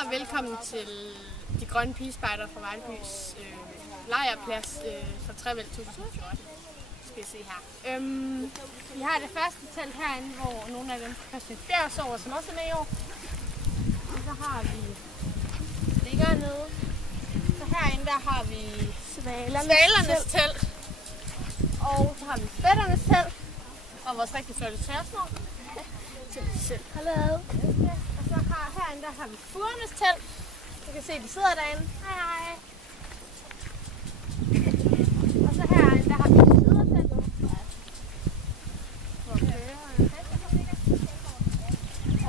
og velkommen til de grønne pigespejder fra Vejlebys lejrplads for Trevæld 2014. Skal I se her. Vi har det første telt herinde, hvor nogle af dem fra Christiansbjerg sover, som også er med i år. Og så har vi ligger nede. Så herinde der har vi svalernes telt. Og så har vi spætternes telt. Og vores rigtig flotte træsnor. Hallo. Og så herinde der har vi fuglernes telt. Du kan se, de sidder derinde. Hej hej. Og så herinde der har vi yderteltet.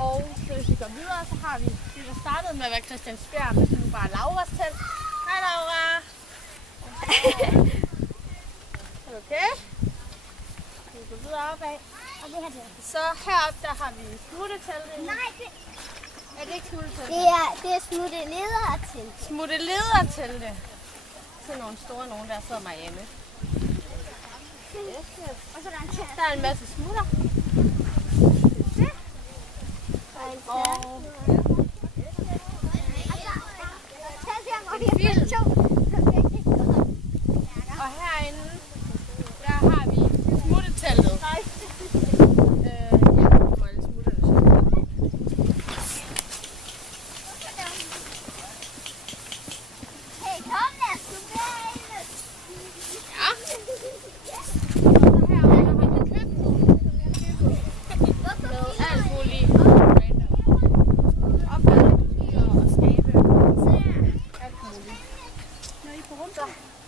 Og så hvis vi går videre, så har vi det, der startede med at være Christiansbjerg, men nu bare Lauras telt. Hej Laura. Okay. Vi går videre opad. Så heroppe der har vi smutteteltet. Nej, Er det ikke smutteteltet? det er smutteledere til. Smutteledertelte. Sådan nogle store nogen, der sidder Marianne. Og så Der er en masse smutter. Og herinde, der har vi smutteteltet.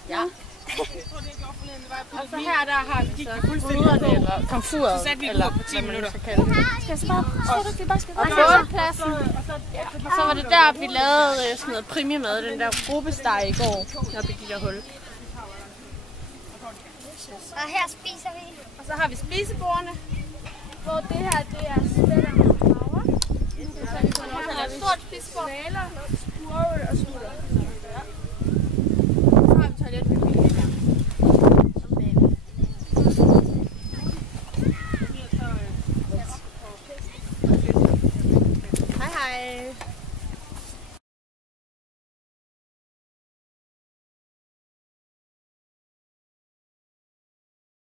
Ja. Og så her der har vi så ruderne eller komfuret, eller hvad man nu skal kalde det. Og bålpladsen. Og så var det der, vi lavede sådan noget primemad, den der gruppesteg i går, oppe i de der hul. Og her spiser vi. Og så har vi spisebordene, hvor det her det er spændende og farver. Så vi kan også have et stort spisebord. Smaler, spurve og smutter. Så har vi toiletpapir her.